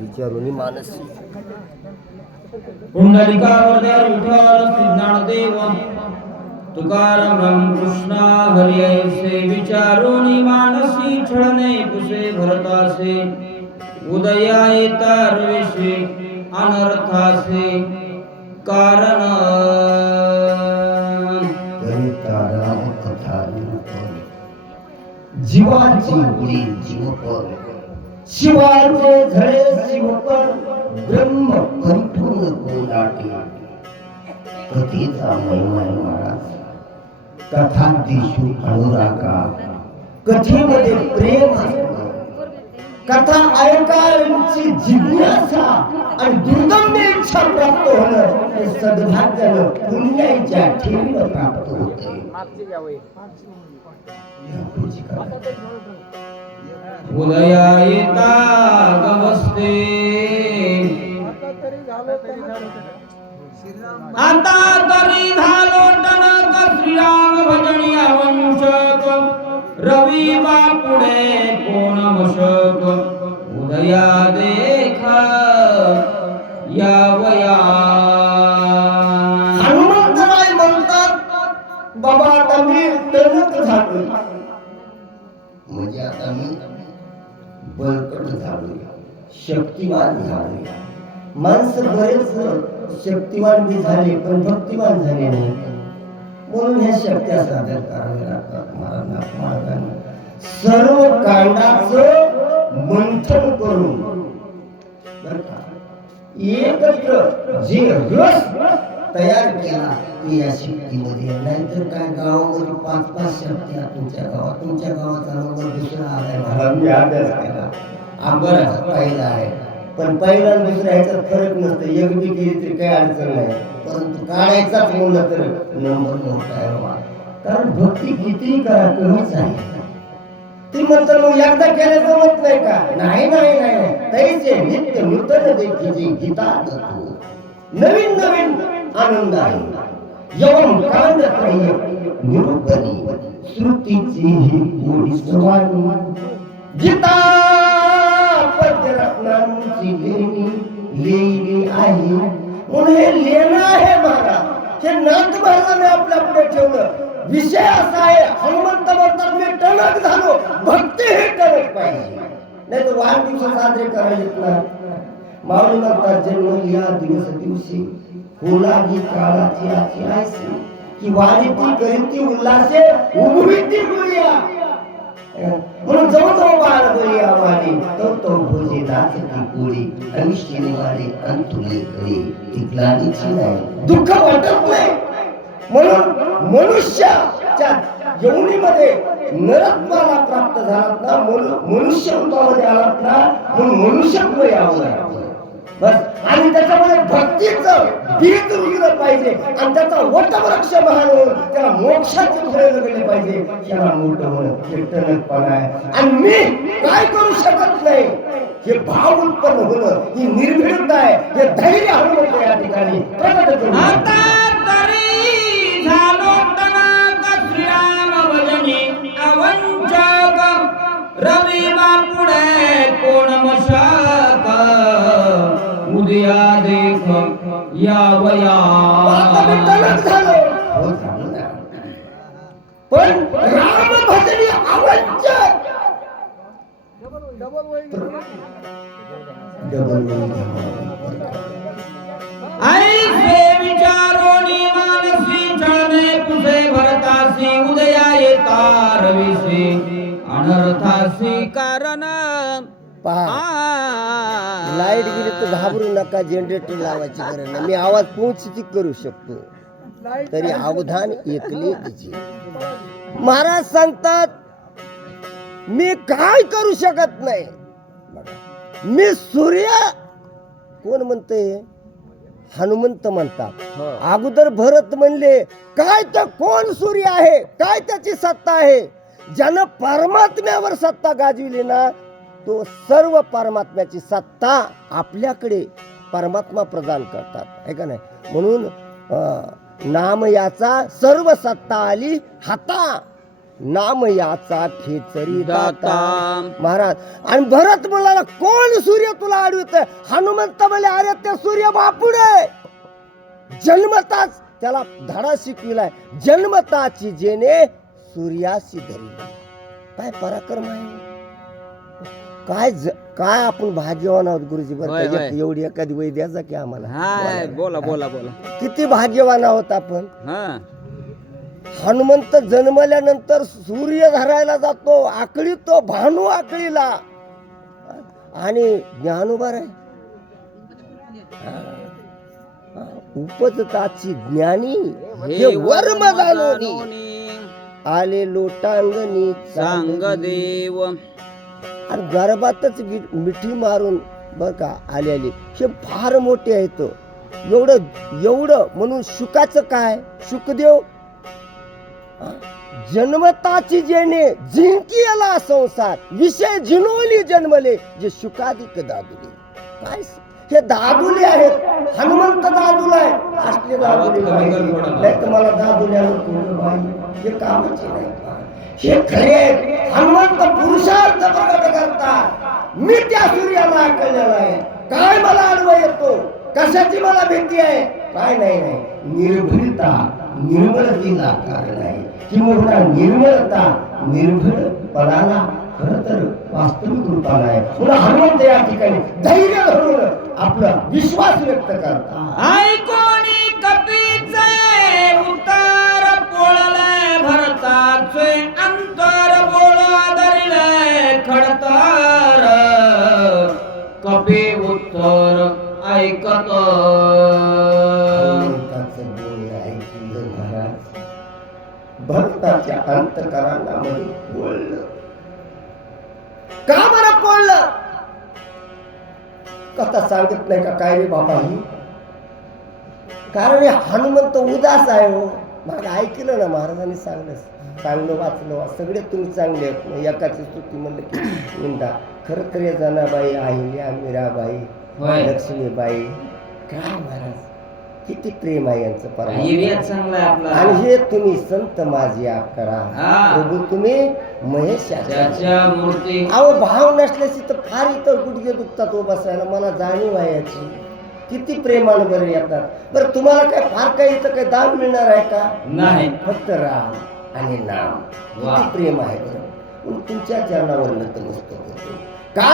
विचारुनी मानसी पुंडलिकावरदार विठ्ठल श्री ज्ञानदेव तुकाराम कृष्णा हरी ऐसे विचारुनी मानसी छळणे पुसे भरतासे उदया येता रवेशे अनर्थासे कारण कथा जीवाची उडी जीवपर शिवाचे झळे शिवपर ब्रह्म कंठून गोलाटे कथेचा महिमा महाराज कथांतिषु अनुरागा कथेमध्ये प्रेम असतं कथा ऐकायची जिज्ञासा आणि दुर्गम इच्छा प्राप्त होणं हे सद्भाग्यानं पुण्याच्या ठेवीनं प्राप्त होते उदया येता गवस्ते आता तरी झालो टणक श्रीराम भजनिया वंशक रवी बापुडे कोण मशक उदया देखा यावया हनुमंतराय म्हणतात बाबा आता मी टणक झालो म्हणजे आता मी बळकट झालो शक्तिवान झालो माणसं बरेच शक्तिवान बी झाले पण भक्तिवान झाले नाही म्हणून ह्या शक्त्या सादर कराव्या लागतात मार्गाने सर्व कांडाचं मंथन करून बरं का एकत्र जे रस तयार केला ते या शक्तीमध्ये नाहीतर काय गावामध्ये 5-5 शक्त्या तुमच्या गावाचा नंबर दुसरा आलाय मला मी अभ्यास केला आंबराचा पहिला आहे पण पहिला आणि दुसरा ह्याच्यात फरक नसतं एक बी केली तरी काही अडचण नाही परंतु काढायचाच म्हणलं तर नंबर मोठा आहे बाबा कारण भक्ती कितीही करा कमीच आहे ती म्हणतात मग एकदा केलं जमत नाही का नाही नाही नाही तैसे नित्य नूतन देखील गीता नवीन नवीन आनंद आहे यवन कांड त्रय निरूपणी श्रुतीची ही गोडी सवानी गीता पद्यरत्नांची लेणी आहे म्हणून हे लेणं आहे महाराज हे नाथ महाराजांनी आपल्या पुढे ठेवलं विषय असा आहे हनुमंत म्हणतात मी टणक झालो भक्ती हे टणक पाहिजे नाही तर वाढदिवस साजरे करायचे ना माऊली म्हणतात जन्म या दिवशी फुलागी काळाची आची आयसी की वारी ती करीती उल्हासे उभवी ती गुळिया म्हणून जवळजवळ बाळ गुळिया वाली तो भोजे नाचती गोळी अविष्टीने वाले अंतुले करे ती ग्लानीची नाही दुःख वाटत नाही म्हणून मनुष्याच्या यवनीमध्ये नरत्वाला प्राप्त झालात ना मनुष्य रूपामध्ये आलात ना म्हणून मनुष्यत्व यावं लागतं बस आणि त्याच्यामध्ये भक्तीचं बीज रुजलं पाहिजे आणि त्याचा वटवृक्ष महान होऊन त्याला मोक्षाचे फळे लागले पाहिजे त्याला मोठं होणं कीर्तनपणा आहे आणि मी काय करू शकत नाही हे भाव उत्पन्न होणं ही निर्भीडता आहे हे धैर्य हवं या ठिकाणी प्रकट करू झालो टणक श्रीराम भजनी अवंचक रवी बापुडे कोण मशक उदया देख यावया झालो पण राम भजनी अवंचक ऐसे विचारोनी मानसी छळणे पुसे भरतासी उदया येता रविसे अनर्थासी कारण लाईट गेली तर घाबरू नका जनरेटर लावायची गरज नाही मी आवाज पोहोचती करू शकतो तरी अवधान ऐकले तिचे महाराज सांगतात मी काय करू शकत नाही मी सूर्य कोण म्हणते हनुमंत म्हणतात अगोदर भरत म्हणले काय तर कोण सूर्य आहे काय त्याची सत्ता आहे ज्यानं परमात्म्यावर सत्ता गाजविली ना तो सर्व परमात्म्याची सत्ता आपल्याकडे परमात्मा प्रदान करतात आहे का नाही म्हणून नाम याचा सर्व सत्ता आली हाता नाम याचा खेचरी दाता दाता. महाराज. आणि भरत म्हणाला कोण सूर्य तुला आडवित? हनुमंत म्हणले अरे ते सूर्य बापुडे. जन्मताच त्याला धडा शिकविलाय, जन्मताची जेने सूर्याशी धरली. काय पराक्रम आहे, काय आपण भाग्यवान आहोत गुरुजी. बरं होय, त्याच्यात होय. एवढी एखादी वय द्यायचा की आम्हाला. हाय, बोला बोला बोला. किती भाग्यवान आहोत आपण. हा हनुमंत जन्मल्यानंतर सूर्य धरायला जातो, आकळीतो भानू आकळीला. आणि ज्ञानोबा आहे उपजताची ज्ञानी हे वर्म जाणोनी आले लोटांगणी सांग देव. आणि गर्भातच मिठी मारून बर का आले हे फार मोठे आहेत. एवढं म्हणून शुकाचं काय, शुकदेव जन्मताची जेणे जिंकिला संसार विषय जिनोली जन्मले जे शुकाधिक दादुले. काय हे दादुले आहेत, हनुमंत दादुला आहे. असले दादुले नाही तर मला दादुल्यानं हे कामाचे नाही. हे खरे आहेत. हनुमंत पुरुषार्थ प्रकट करतात. मी त्या सूर्याला आकळलेला आहे. काय मला आडवा येतो, कशाची मला भीती आहे, काय नाही. निर्भीडता निर्मळतेला कारण आहे. किंवा निर्मळता निर्भीडपणाला खरं तर वास्तविक रूपाला आहे. पुन्हा हनुमंत या ठिकाणी धैर्य धरून आपला विश्वास व्यक्त करतात. ऐकोनी कपीचे उतार पोळले भरताचे अंतर बोला धरले खडतार. कपी उत्तर ऐकत भक्ताच्या अंतकरणामध्ये बोललं. का बरं बोललं? कथा सांगत नाही का काय रे बाबा ही? कारण हनुमंत उदास आहे हो. मग ऐकलं ना महाराजांनी चांगलं वाचलं सगळे तुम्ही चांगले आहेत. एकाची चुकी म्हणलं की निंदा. खरं तर या जनाबाई अहिल्या मीराबाई लक्ष्मीबाई काय महाराज किती प्रेम आहे यांचं परमात्मा. आणि हे तुम्ही संत माझी आकरा प्रभू तुम्ही महेशाच्या मूर्ती. अहो भाव नसल्याशी तर फार इथं गुडघे दुखतात हो बसायला. मला जाणीव आहे याची. किती प्रेमाने बरे येतात. बरं तुम्हाला काय फार काही इथं काही दाम मिळणार आहे का? नाही. फक्त राम आणि नाम. किती प्रेम आहे बरं. म्हणून तुमच्या चरणावर नतमस्तक होतो. का?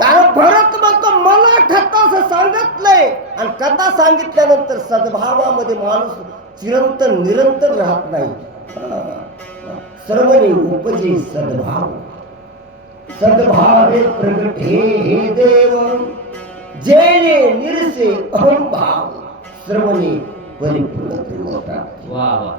कारण भरत म्हणतो मला कथा सांगितलंय. आणि कथा सांगितल्यानंतर सद्भावामध्ये माणूस चिरंतन निरंतर राहत नाही. सर्वने उपजे सद्भाव. सद्भावे प्रगटे हे देव जेणे निरसे अहंभाव. सर्वने परिपूर्ण प्रेमता. वा वा.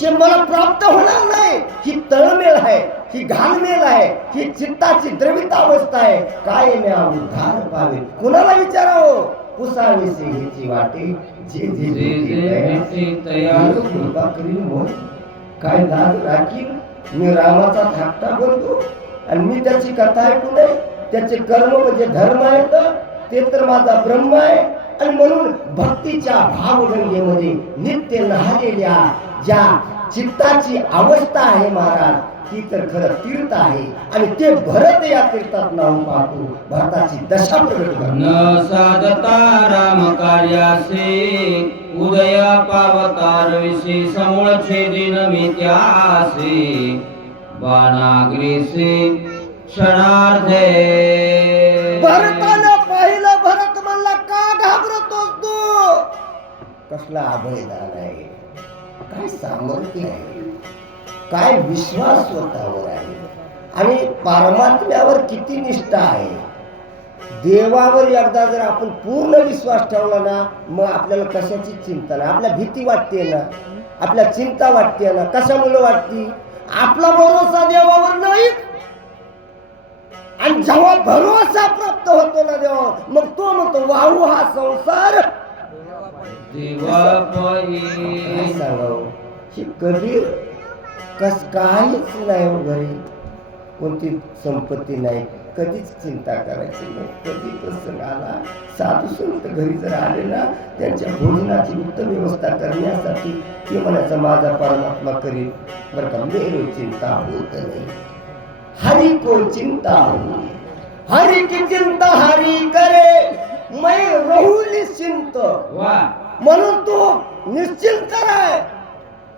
हे मला प्राप्त होणार नाही. ही तळमेळ आहे, ही घालमेल आहे, ही चित्ताची द्रवितावस्था आहे. काय म्या उद्धार पावे कुणाला विचारावं. पुसावीसे ह्याची वाटे जे कृपा करील मोह. काय लाज राखील मी रामाचा धाकटा बनतो आणि मी त्याची कथा ऐकू नये. त्याचे कर्म म्हणजे धर्म आहेत ते तर माझा ब्रह्म आहे. आणि म्हणून भक्तीच्या भावगंगेमध्ये नित्य न्हालेल्या ज्या चित्ताची अवस्था आहे महाराज ती तर खरं तीर्थ आहे. आणि ते भरत या तीर्थात नाव पाहतो. भरताची दशा प्रगट न साधता राम कार्यासे उदया पावतार विषी समूळ छेदिन मित्यासे बाणाग्रेसे क्षणार्धे. भरतानं पाहिलं. भरत म्हणला का घाबरतोस तू? कसला अभयदान आहे, काय सामर्थ्य आहे, काय विश्वास स्वतःवर आहे. आणि परमात्म्यावर किती निष्ठा आहे. देवावर एकदा जर आपण पूर्ण विश्वास ठेवला ना मग आपल्याला कशाची चिंता नाही. आपल्या भीती वाटते ना, आपल्या चिंता वाटते ना. कशामुळे वाटते? आपला भरोसा देवावर नाही. आणि जेव्हा भरोसा प्राप्त होतो ना देवा मग तो म्हणतो वाहू हा संसार सांगावं. ही कबीर काहीच नाही घरी, कोणती संपत्ती नाही, कधीच चिंता करायची नाही. कधी प्रसंग आला, साधू संत घरी जर आले ना, त्यांच्या भोजनाची उत्तम व्यवस्था करण्यासाठी ते म्हणायचं माझा परमात्मा करील बरं का, मेरो चिंता होत नाही. हरि को चिंता हो, हरि की चिंता हरि करे, मैं रहू निश्चिंत. वा म्हणून तू निश्चिंत राह,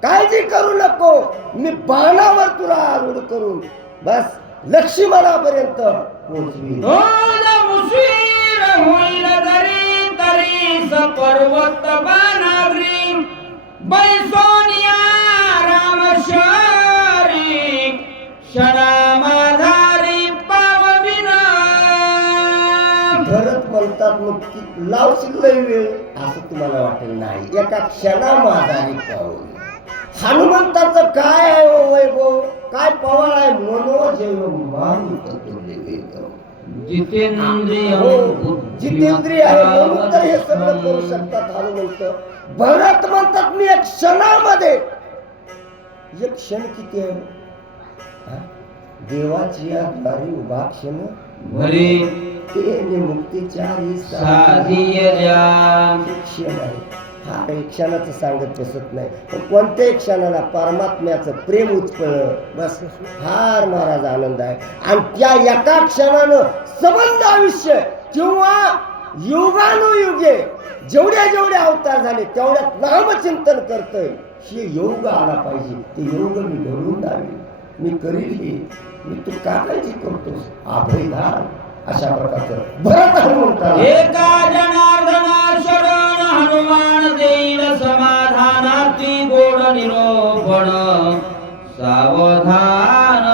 काळजी करू नको. मी बाणावर तुला आरूढ करून बस लक्ष्मणापर्यंत पोहोचवी. मुशीर होईल घरी तरी पर्वत बाणाग्री बैसोनिया रामशारी क्षणामाधारी पावविना. भरत म्हणतात मग लावशील लय वेळ असं तुम्हाला वाटेल नाही, एका क्षणामाधारी पावली. हनुमंताचं काय आहे हो वैभव, काय पवार आहे, मनोजैव जितेंद्रिय आहे म्हणून तर हे सगळं करू शकतात हनुमंत. भरत म्हणतात मी एक क्षणामध्ये, एक क्षण किती आहे हा? देवाची या द्वारी उभा क्षण भरी ते मुक्तीच्या क्षण आहे. हा क्षणाचं सांगत बसत नाही, पण कोणत्याही क्षणाला परमात्म्याचं प्रेम उचपळलं बस फार महाराज आनंद आहे. आणि त्या एका क्षणानं संबंध आयुष्य किंवा युगानुयुगे जेवढ्या जेवढे अवतार झाले तेवढ्यात नामचिंतन करतोय. हे योग आला पाहिजे, ते योग मी घडवून द्यावे, मी करील हे, मी तू का काळजी करतोस आभयधार. अशा प्रकारचं भरत हनुमंत एका जनार्दना शरण हनुमान देईल समाधानाची गोड निरोपण सावधान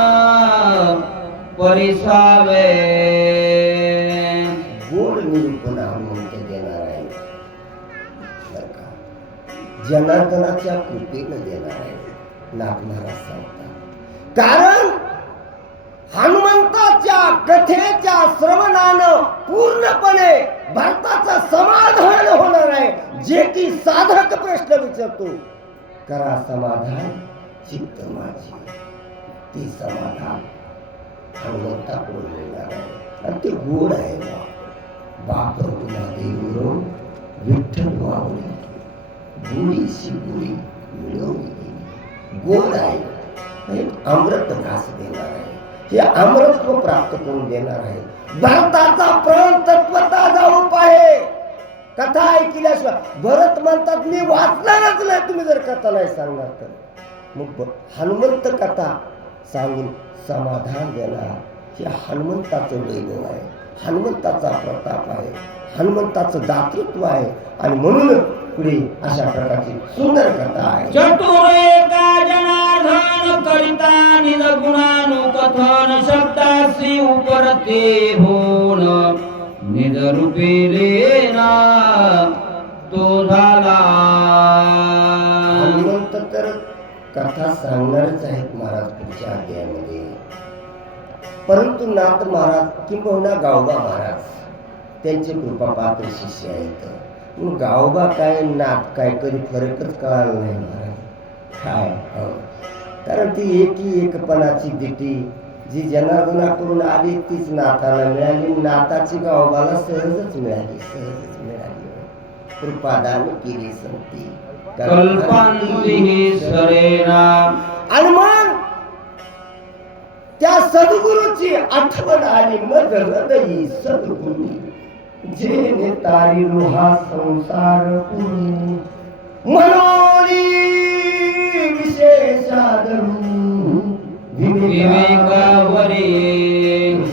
परिसावे. गोड निरूपण हनुमंत देणार आहे बरं का, जनार्दनाच्या कृपेनं देणार आहे नाथ महाराज सांगतात. कारण हनुमंताच्या कथेच्या श्रवणानं पूर्णपणे भारताचं समाधान होणार आहे. जे की साधक प्रश्न विचारतो, करा समाधान चित्त माझी, ते समाधान हनुमंताकडून मिळणार आहे. आणि ते गोड आहे. बाप तुला देऊरो विठ्ठल वावली, गोडीशी गोडी मिळवली गेली. गोड आहे, एक अमृत घास देणार आहे, हे अमृतत्व प्राप्त करून देणार आहे. भारताचा प्राण तत्वता उपाय आहे. कथा ऐकल्याशिवाय भरत म्हणतात मी वाचणारच नाही तुम्ही जर कथा नाही सांगणार तर. मग हनुमंत कथा सांगून समाधान देणार हे हनुमंताचं वैभव आहे, हनुमंताचा प्रताप आहे, हनुमंताचं दातृत्व आहे. आणि म्हणून पुढे अशा प्रकारची सुंदर कथा आहे. चतुर एका जनार्दन करिता निज गुणानुकथन शब्दासी उपरते होन निज रूपे लेना तो झाला. हनुमंत तर कथा सांगणारच आहेत महाराज पुढच्या अध्यायामध्ये. परंतु नाथ महाराज किंबहुना गावबा महाराज त्यांचे कृपापात्र शिष्य आहेत. गावबा काय नाथ काय कधी फरकच कळाला नाही महाराज काय. कारण ती एकपणाची दिटी जी जनार्दनाकडून आली तीच नाथाला मिळाली. नाथाची गावबाला सहजच मिळाली, सहजच मिळाली. कृपादान केली संती कल्पांती सरेना. आणि मग त्या सद्गुरूची आठवण आली. मग हृदयी सद्गुरू जेने तारिलो हा संसार पुरू, म्हणून विशेषादरू विवेकावरी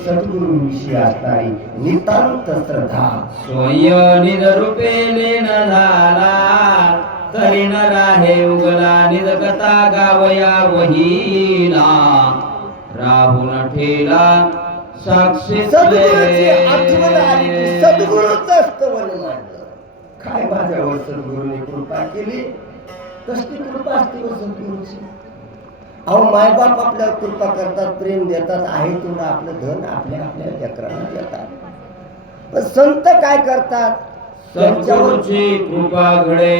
सद्गुरू विषयी असणारी नितांत श्रद्धा. स्वयं निज रूपे लेन झाला तरी न राहे उगला. निज कथा गावया वहीना राहून ठेला साक्षी. सद्गुरूची आठवण आली की सद्गुरूचं स्तवन मांडलं. काय माझ्यावर सद्गुरूने कृपा केली, कसली कृपा असते व सद्गुरूची. अहो मायबाप आपल्याला कृपा करतात, प्रेम देतात, आहे तुला आपलं धन आपल्या आपल्या लेकरांना देतात. पण संत काय करतात, सद्गुरूची कृपा घडे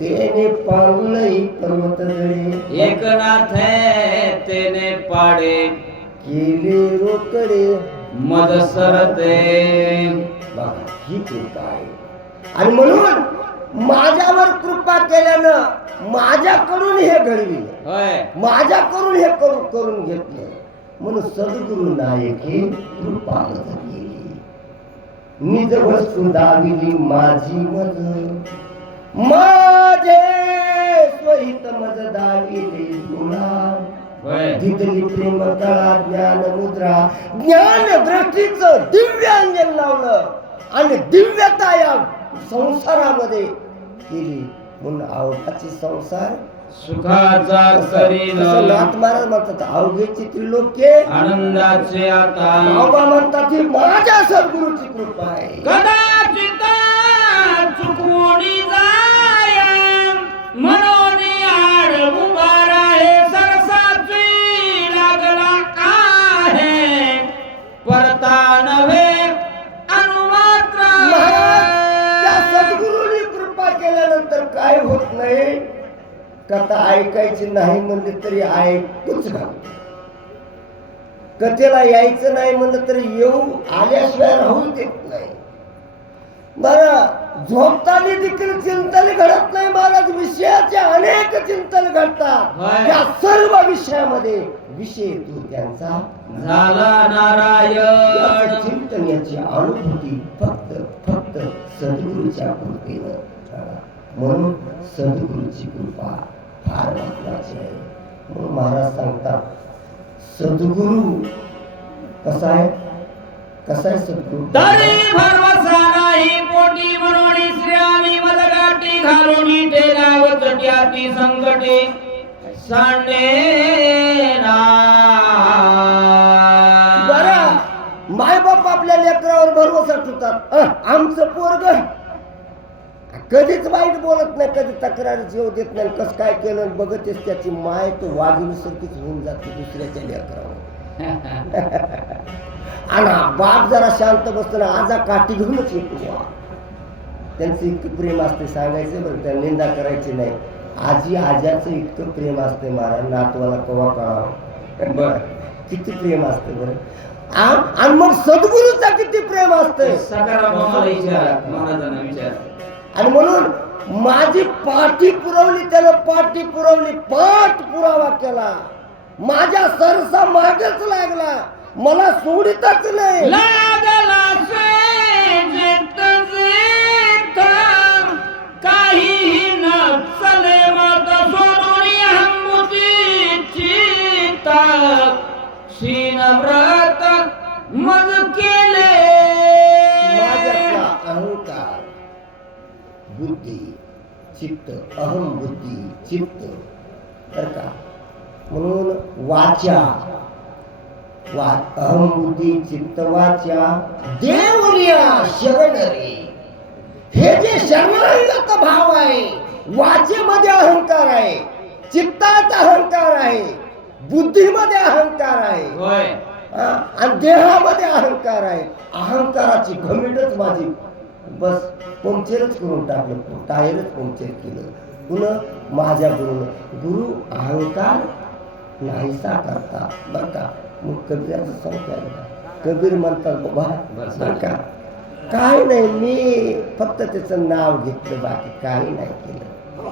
तेने पांगुळही पर्वत जळे. एकनाथ तेने पाडे केले रोकडे मज सरते. बघा ही कृपा आहे. आणि म्हणून माझ्यावर कृपा केल्यानं माझ्याकडून हे घडविलं, होय माझ्याकडून हे करून घेतलं. म्हणून सद्गुरु नायके कृपा मज केली, निज वस्तू दाविली माझी मज, माझे स्वहित मज दाविले गुलाम. होय दिदली प्रेम कळा ज्ञान मुद्रा, ज्ञान दृष्टीचं दिव्य अंजन लावलं आणि दिव्यता या संसारामध्ये केली. म्हणून अवघाची संसार सुखाचा करीन कसं नाथ महाराज म्हणतात, अवघेची त्रिलोक्ये आनंदाचे आता. बाबा म्हणतात ही माझ्या सद्गुरूची कृपा आहे. कदाचित चुकवून जाय म्हणून आड उभा राहे, सरसाची लागला आहे परता नव्हे अनुमात्र. महाराज त्या सद्गुरूंनी कृपा केल्यानंतर काय होत नाही. कथा ऐकायची नाही म्हणले तरी ऐकूच घाल, कथेला यायचं नाही म्हणलं तरी येऊ आल्याशिवाय राहू देत नाही. बरं झोपताना देखील चिंतन घडत नाही महाराज, विषयाचे अनेक चिंतन घडतात. होय. त्या सर्व विषयामध्ये विषय तू त्यांचा झाला नारायण. चिंतन याची अनुभूती फक्त सद्गुरूच्या कृपेनं झाला. म्हणून सद्गुरूची कृपा फार महत्वाची आहे. म्हणून महाराज सांगतात सद्गुरू कसा आहे सद्गुरू. तरी भरवसा नाही पोटी म्हणून श्रेयानी मदगाठी घालून ठेला वचट्याती संकटे सांडेना. बरं माय बाप आपल्या लेकरावर भरवसा ठेवतात. आमचं पोरग कधीच वाईट बोलत नाही, कधी तक्रारी जीव देत नाही. कसं काय केलं बघतेस त्याची माय तो वाघिणीसारखीच होऊन जाते दुसऱ्याच्या लेकरावर. आणि बाप जरा शांत बसताना आजा काठी घेऊनच येतो. त्यांचं इतकं प्रेम असते सांगायचं बरं, त्या निंदा करायची नाही. आजी आज्याचं इतकं प्रेम असते महाराज, नातवाला कवा कळावं बरं किती प्रेम असते बरं. आणि मग सद्गुरूचा किती प्रेम असते. सकारात्मक विचार महाराजांना विचार. आणि म्हणून माझी पाठी पुरवली, त्यानं पाठी पुरवली, पाठ पुरावा केला. माझ्या सरसा मागेच लागला, मला सोडितच नाही. लागला जेत काहीही न चले मत सोडून हंबुतीची ताक शीन व्रत मज केले. माझ्यातला अहंकार बुद्धी चित्त, अहम बुद्धी चित्त बर का. म्हणून वाचा अहम बुद्धी चित्त वाचा देवलिया शरण रे. हे जे शरणागत भाव आहे, वाचेमध्ये अहंकार आहे, चित्तात अहंकार आहे, बुद्धीमध्ये अहंकार आहे, होय आणि देहामध्ये अहंकार आहे. अहंकाराची घमेंडच माझी बस पंक्चरच करून टाकलं, टायरच पंक्चर केलं. पुन्हा माझ्या गुरु अहंकार नाहीसा करता बर का. मग कबीराचं सांगता कबीर म्हणतात बाबा बर का काय नाही, मी फक्त त्याचं नाव घेतलं, बाकी काही नाही केलं.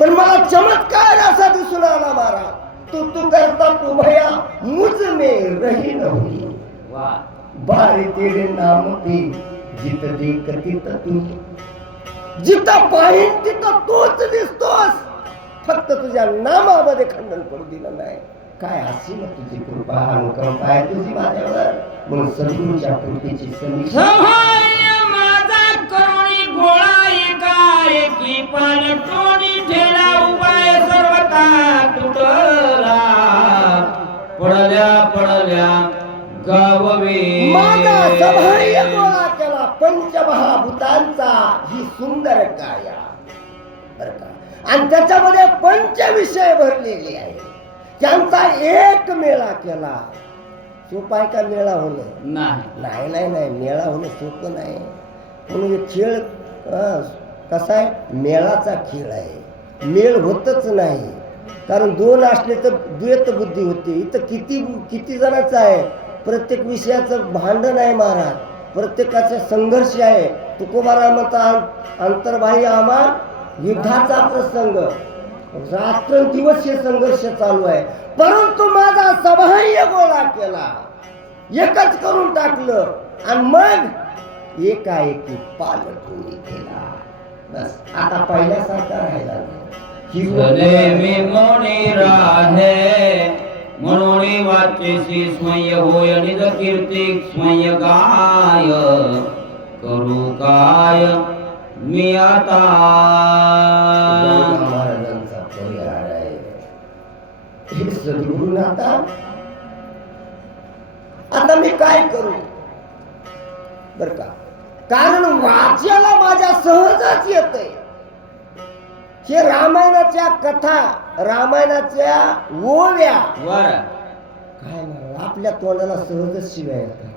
पण मला चमत्कार असा दिसून आला महाराज, तू करता तू भया मुझ में रही नव्हती. वा बारी तेरे नाम पे जित देख तित तू, जिथं पाहिन तिथं तूच दिसतोस. फक्त तुझ्या नामामध्ये खंडन पडू दिलं नाही. काय अशी ना तुझी कृपा अनुकंपा आहे तुझी माझ्यावर. म्हणून सद्गुरूच्या कृपेची समीक्षा माझा करुणी गोळा एकाएकी पान टोणी ठेला उपाय सर्वता तुटला. पडल्या गाववे माझा सभाह्य गोळा केला पंचमहाभूतांचा ही सुंदर काया बर का. आणि त्याच्यामध्ये पंचविषय भरलेले आहे. त्यांचा एक मेळा केला. सोपा आहे का मेळा होणं? नाही नाही मेळा होणं सोपं नाही. म्हणून हे खेळ कसा आहे, मेळाचा खेळ आहे. मेळ होतच नाही, कारण दोन असले तर द्वैत बुद्धी होते. इथं किती जणांचं आहे, प्रत्येक विषयाचं भांडण आहे महाराज, प्रत्येकाचा संघर्ष आहे. तुकोबाराम म्हणतात अंतर्बाह्य आम्हा युद्धाचा प्रसंग, रात्रंदिवस हे संघर्ष चालू आहे. परंतु माझा सबाह्य गोळा केला, एकच करून टाकलं आणि मग एकाएकी पालटून केला. बस आता पहिल्यासारखा राहिला नाही. नेहमी मोनी राहे म्हणून वाचेसी स्वय होय निज कीर्ती स्वय गाय करू काय मी आता. महाराजांचा परिहार आहे हे सद्गुरू. आता मी काय करू बर का, कारण वाच्याला माझ्या सहजच येतंय. हे रामायणाच्या कथा, रामायणाच्या ओव्या बर काय म्हणा आपल्या तोंडाला सहजच शिव्या येतात.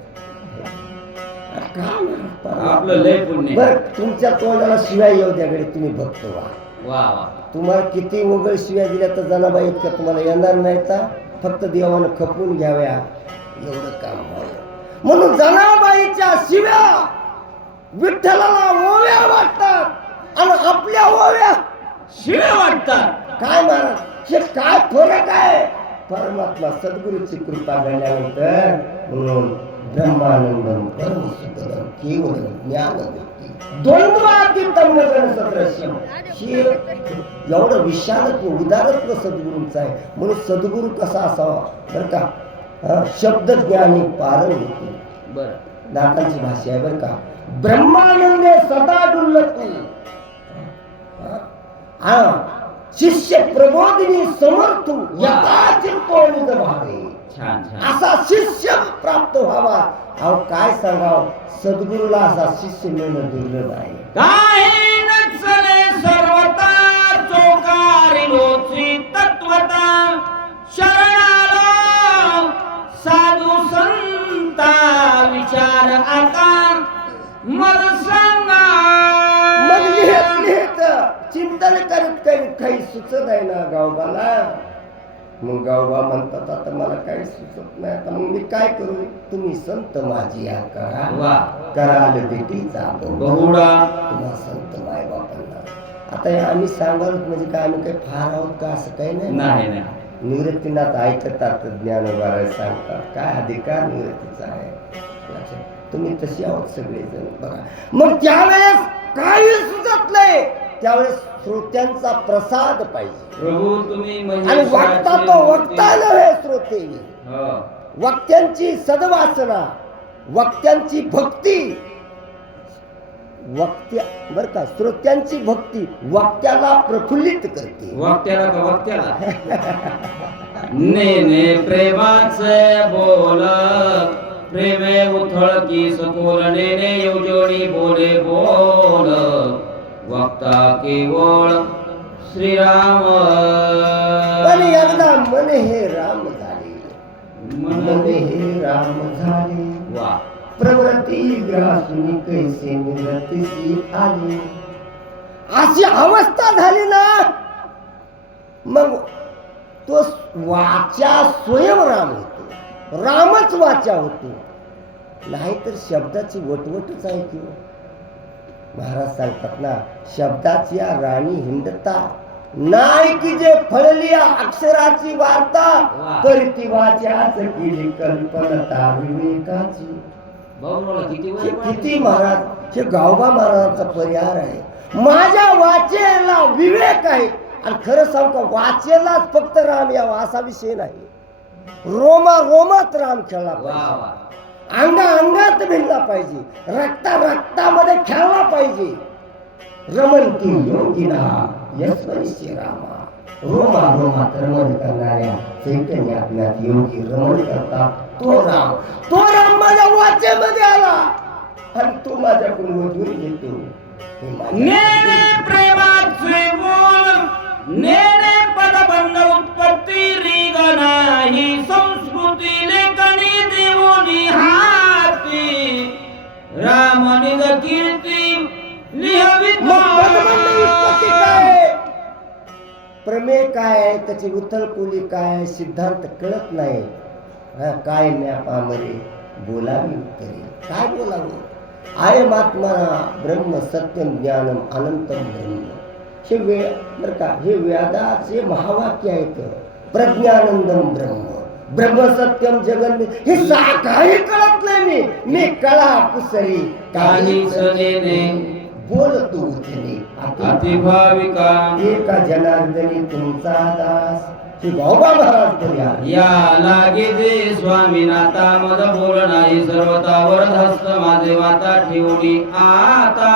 काय म्हणा आपलं लय पुण्य. बर तुमच्या तोंडाला शिव्या येऊ द्याकडे तुम्ही भक्त व्हा. वा वा. तुम्हाला किती उघड शिव्या दिल्या तर जनाबाई इतक्या तुम्हाला येणार नाही का? फक्त देवानं खपवून घ्याव्या एवढं काम व्हावं. म्हणून जनाबाईच्या शिव्या विठ्ठलाला ओव्या वाटतात आणि आपल्या ओव्या शिव्या वाटतात. काय महाराज हे काय फरक आहे? परमात्मा सद्गुरूची कृपा घडल्यानंतर म्हणून ब्रह्मानंदम परमसुखदम केवळ ज्ञानमुक्ती द्वंद्वातीतम गणसदृश्यम. हे एवढं विशालत्व उदारत्व सद्गुरूंचं आहे. म्हणून सद्गुरू कसा असावा बर का, शब्द ज्ञानी पारंगती. बर दातांची भाषा आहे बर का. ब्रह्मानंदे सदा डुल्लतू, शिष्य प्रबोधिनी समर्थू यथाचित्तो निज भावे. छान छान. असा शिष्य प्राप्त व्हावा. अहो काय सांगाव, सद्गुरूला असा शिष्य मिळणं दुर्लभ आहे. काही नसले सर्वता चोकारिलोची तत्वता शरणालो साधू संता विचार आता मग सांगा. मग लिहित लिहित चिंतन करीत करीत काही सुचत आहे ना गावबाला. मग गावबा म्हणतात आता मला काही सुचत नाही, आता मग मी काय करू? तुम्ही संत माझी या करा. वा. कराल बेटीचा बहुडा. तुम्हा संत माय बापांना. आता हे आम्ही सांगाल म्हणजे काय आम्ही काही फार आहोत का? असं काही नाही. नाही नाही. निवृत्तीनाथ ऐकतात ज्ञान वाराय सांगतात. काय अधिकार निवृत्तीचा आहे? तुम्ही तशी आहोत सगळेजण बघा. मग त्यावेळेस काही सुचत नाही, त्यावेळेस श्रोत्यांचा प्रसाद पाहिजे. प्रभू तुम्ही आणि वक्ता तो वक्ता नव्हे श्रोते. हो. वक्त्यांची सद्वासना, वक्त्यांची भक्ती, वक्त्या बर का श्रोत्यांची भक्ती वक्त्याला प्रफुल्लित करते. वक्त्याला का वक्त्याला. नेने प्रेमाचे बोल प्रेमे उथळ की सकोल नेने योजोनी बोले बोल वक्ता केवळ श्रीराम. पण एकदा मन हे राम झाले, मन हे राम झाले. वा. प्रवृत्ती ग्रासून कैसे निवृत्तीसी आली. अशी अवस्था झाली ना, मग तो वाचा स्वयं राम होतो, रामच वाचा होतो. नाहीतर शब्दाची वटवटच आहे की. महाराज सांगतात ना, शब्दाची राणी हिंडता नाही की जे फळली अक्षराची वार्ता करती वाच्याच केली कल्पनता विवेकाची. किती महाराज हे गावबा महाराजांचा परिहार आहे. माझ्या वाचेला विवेक आहे. आणि खरं सांगतो वाचेलाच फक्त राम यावा असा विषय नाही. रोमा रोमात राम खेळला पाहिजे, अंगा अंगात भिनला पाहिजे, रक्ता रक्तामध्ये खेळला पाहिजे. रमणती योगिना यस्वरी रामा. रोमा रोमात रमण करणाऱ्या चैतन्य आत्म्यात योगी रमण करतात. तो राम माझ्या वाचेमध्ये आला आणि तो माझ्याकडून मजुरी घेतो. नेने प्रेमाचे बोल नेने पदबंध उत्पत्ती रीग नाही संस्कृती लेखनी देवोनी हाती राम निज कीर्ती लिहावी. प्रमेय काय, त्याची उथलपुली काय, सिद्धांत कळत नाही. काय म्या पामरे बोलावी उत्तरे, काय बोलावं? आत्मा ब्रह्म सत्यम ज्ञानम अनंतम ब्रह्म. हे बरं का, हे वेदाचे महावाक्य आहेत. प्रज्ञानंदम ब्रह्म, ब्रह्म सत्यम जगन, हे काही कळत नाही. मी कळा कुसरी काही सनेने बोलतो उठणे अतिभाविका एका जनार्दनी तुमचा दास. श्री गौबा महाराज तरी आहे. या लागे दे स्वामीनाथा मद बोल नाही सर्वतावर हस्त माझे वाता ठेवणी आता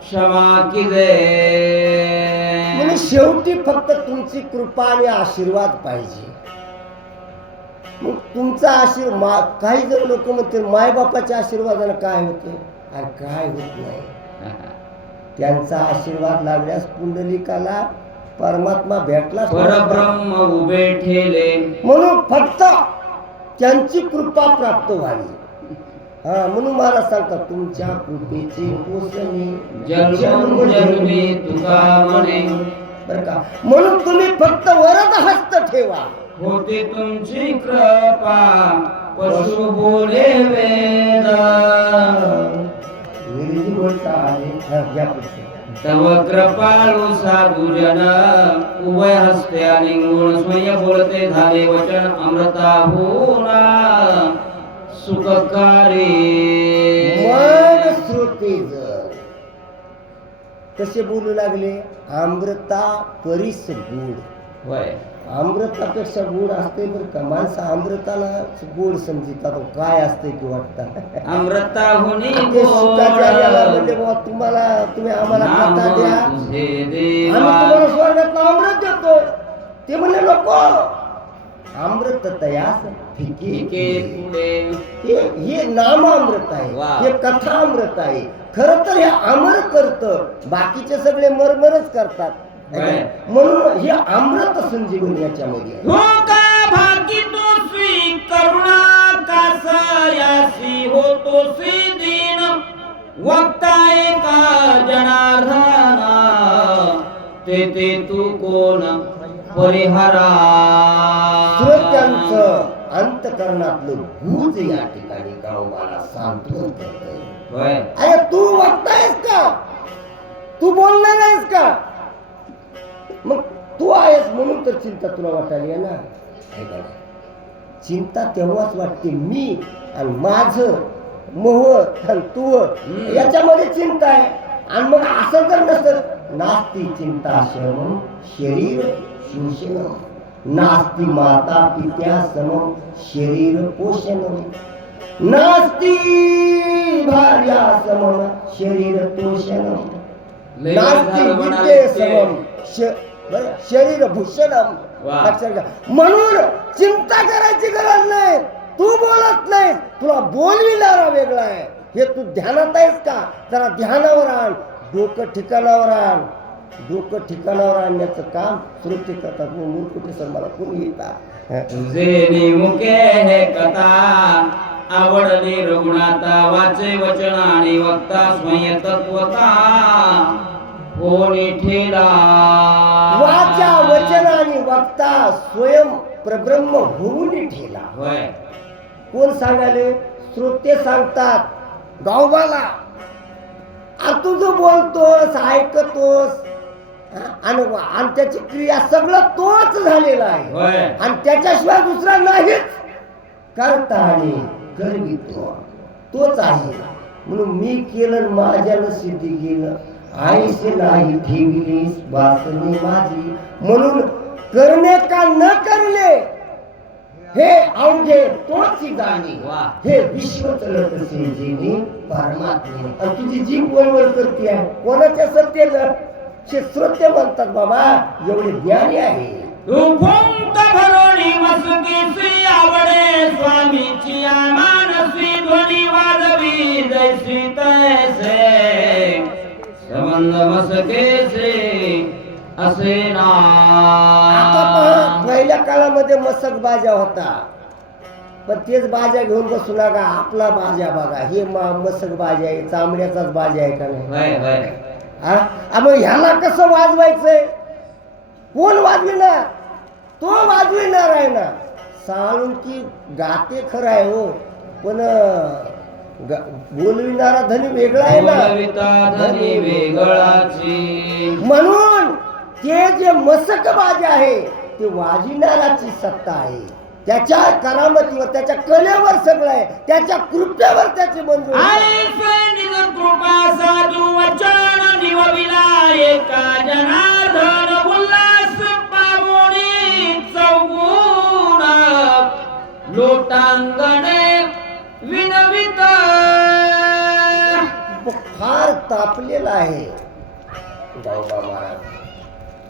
क्षमा की दे. म्हणून शेवटी फक्त तुमची कृपा आणि आशीर्वाद पाहिजे. मग तुमचा आशीर्वाद, काही जण लोक म्हणते मायबापाच्या आशीर्वादाने काय होते आणि काय होत नाही. त्यांचा आशीर्वाद लागल्यास पुंडलिकाला परमात्मा भेटला, परब्रह्म उभे ठेले. म्हणून फक्त त्यांची कृपा प्राप्त व्हावी. म्हणून मला सांगतात तुमच्या कृपेची पोसणी जन्मी तुका म्हणे. बरं का, म्हणून तुम्ही फक्त वरद हस्त ठेवा. होते तुमची कृपा पशु बोले वेद. विरजी बोलता आहे तव कृपाळू साधुजन उभय हस्ते आणि गुण स्वय बोलते झाले वचन अमृता होना सुखकारी. मन श्रोते जर कसे बोलू लागले, अमृता परीस गोड. होय, अमृतापेक्षा गोड असते बरं का. माणसं अमृताला गोड समजतात, काय असते की वाटतात. अमृता होनी ते शुकाचार्याला म्हणले बाबा तुम्ही आम्हाला कथा द्या, आम्ही तुम्हाला स्वर्गातलं अमृत देतो. ते म्हणले नको, अमृत तयास फिके पुढे. हे नाम अमृत आहे, हे कथा अमृत आहे. खर तर हे अमर करत, बाकीचे सगळे मरमरच करतात. म्हणून हे अमृत संजीवनी याच्यामध्ये. हो का भागी तो स्वी करुणा कासयासी होतो श्री दीन वक्ता एका जनार्दना. ते तू कोण परिहरा. श्रोत्यांचं अंतकरणातलं भूज या ठिकाणी गावाला सांत्वन करतोय. अरे तू वक्तायस का, तू बोलणार आहेस का? मग तू आहेस म्हणून तर चिंता तुला वाटायला ना. चिंता तेव्हाच वाटते मी आणि माझं मोह आणि तू याच्यामध्ये चिंता आहे. आणि मग असं जर नसत, नास्ती चिंता श्रम शरीर शोषण, नास्ती माता पित्या सम शरीर पोषण, नास्ती भार्या सम शरीर पोषण, नास्ती विद्ये समम शरीर भूषणम. म्हणून चिंता करायची गरज नाही. तू बोलत नाही, तुला बोलविणारा वेगळा आहे. हे तू ध्यानात आहेस का? जरा ध्यानावर आण, डोकं ठिकाणावर आण. डोकं ठिकाणावर आणण्याचं काम श्रोते करतात. मूर्खटे सर मला कोणी येतात. तुझे मुके हे कथा आवडली रघुनाथा वाचे वचन आणि वक्ता स्वयंतत्वता होणी ठेला. वाचा वचन आणि वक्ता स्वयं प्रब्रह्म होऊन ठेला. होय, कोण सांगाले? श्रोते सांगतात गावबाला. तू जो बोलतोस ऐकतोस आणि त्याची क्रिया सगळं तोच झालेला आहे आणि त्याच्याशिवाय दुसरा नाहीच. करता आणि करवितो तोच आहे. म्हणून मी केलं माझ्यानं सिद्धी गेलं, आईसे नाही ठेवलीस वासनी माझी. म्हणून करणे का न करणे हे अवघे तोच जाणे. हे विश्व चलत असे जेणे परमात्मे. आणि तुझी जी वळवळ करते आहे कोणाच्या सत्तेनं? श्रोते म्हणतात बाबा एवढे ज्ञानी आहे. मसकी आवडे स्वामीची मानसी ध्वनी वाजवी जैसी तैसे संबंध मसकेचे असे ना. पहिल्या काळामध्ये मसक बाजा होता, पण तेच बाजा घेऊन बसू नका. आपला बाजा बघा, हे मसक बाजा आहे, चांबड्याचाच बाजा आहे का नाही? मग ह्याला कसं वाजवायचंय? कोण वाजविणार? तो वाजविणार आहे ना. साळुंकी गाते खरं आहे हो, पण बोलविणारा धनी वेगळा आहे बोलविता ना. धनी वेगळाची. म्हणून ते जे मसकबाज आहे ते वाजिणाराची सत्ता आहे. त्याच्या करामतीवर, त्याच्या कलेवर सगळं आहे, त्याच्या कृपेवर त्याची मंजूर आई निज कृपा साधू वचन निवविला एका जनार्दन उल्हास पावोणी चौगुण लोटांगणे विनवित. फार तापलेला आहे गावबा महाराज,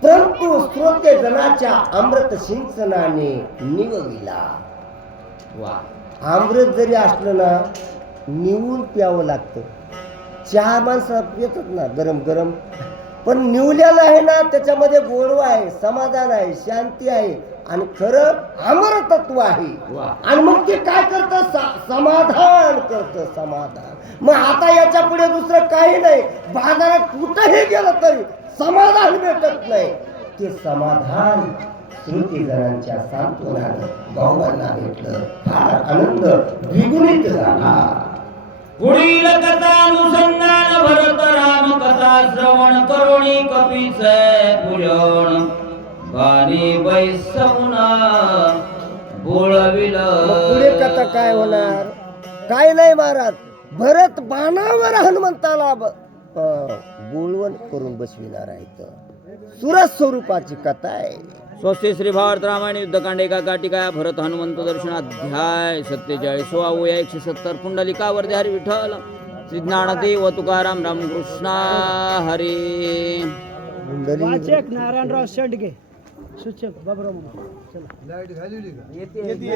परंतु श्रोते जनाच्या अमृत सिंचनाने निवविला. वा. अमृत जरी असलं ना निवून प्यावं लागतं. चहा माणसं पितात ना गरम गरम, पण निवलेलं आहे ना त्याच्यामध्ये गोडवा आहे, समाधान आहे, शांती आहे आणि खरं अमरतत्व आहे. वा. आणि मग ते काय करतं, समाधान करतं, समाधान. मग आता याच्या पुढे दुसरं काही नाही. बाजारात कुठंही गेलं तरी समाधान भेटत नाही. ते समाधान श्रुतीजनांच्या सांत्वनानं गावांना भेटलं. फार आनंद द्विगुणित झाला. पुढील कथा अनुसंधान भरत राम कथा श्रवण करुणी कपीचे पूजन गाणी बैसवून बोलविल. मग पुढे कथा काय होणार? काय नाही महाराज, भरत बाणावर हनुमंताला बोलवण करून बसविणार आहेत. सुरस स्वरूपाची कथा आहे. स्वस्ति श्री भारत रामायण युद्धकांड एका काटिका भरत हनुमंत दर्शन अध्याय 47 ओया 170 पुंडलिकावर हरी विठ्ठल श्री ज्ञानदेव तुकाराम रामकृष्ण हरी. वाचक नारायणराव शेंडगे, सूचक बाबराव.